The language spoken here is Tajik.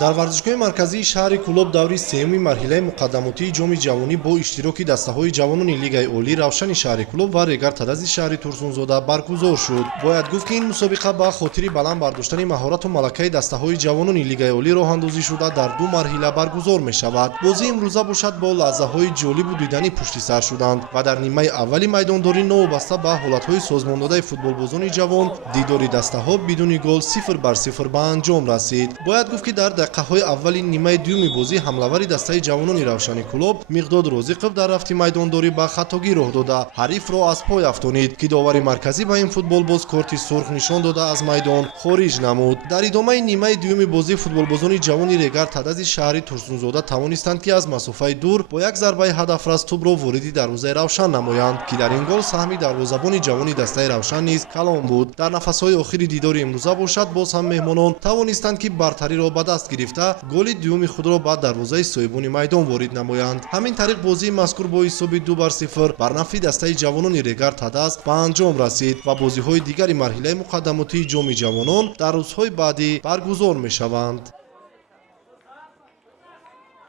дар варзишгоҳи марказии шаҳри Кӯлоб даври сеюми марҳилаи муқаддамотии ҷоми ҷавонӣ бо иштироки дастаҳои ҷавонони Лигаи Олӣ Равшани шаҳри Кӯлоб ва Регар Тарази шаҳри Турсунзода баргузор шуд. Бояд гуфт ки ин мусобиқа ба хотири баланд бардоштани маҳорату малакаи дастаҳои ҷавонони Лигаи Олӣ роҳандозӣ шуда дар ду марҳила баргузор мешавад. Бозии имрӯза бошад бо лаҳзаҳои ҷолибу диданӣ пушти сар шуданд ва дар нимаи аввали майдондорӣ новобаста ба ҳолатҳои созмондодаи футболбозони ҷавон дидори дастаҳо бидуни гол 0-0 ба анҷом расид. Бояд гуфт ки дар дақиқаҳои аввали нимаи дуюми бозӣ ҳамлавари дастаи ҷавонони Равшани Кӯлоб Миқдод Розиқов дар рафти майдондорӣ ба хатогӣ роҳ дода ҳарифро аз пой афтонид ки довари марказӣ ба ин футболбоз корти сурх нишон дода аз майдон хориҷ намуд. Дар идомаи нимаи дуюми бозӣ футболбозони ҷавони Регар Тарази шаҳри Турсунзода тавонистанд ки аз масофаи дур бо як зарбаи ҳадафрас тӯбро вориди дарвозаи Равшан намоянд ки дар ин гол саҳми дарвозабони ҷавони дастаи Равшан низ калон буд. Дар нафасҳои охири дидори имрӯза бошад боз ҳам меҳмонон тавонистанд ки бартариро ба даст гирифта голи дуюми худро ба дарвозаи соҳибони майдон ворид намоянд. Ҳамин тариқ бозии мазкур бо ҳисоби 2-0 бар нафъи дастаи ҷавонони Регар Тадас ба анҷом расид ва бозиҳои дигари марҳилаи муқаддамотии ҷоми ҷавонон дар рӯзҳои баъдӣ баргузор мешаванд.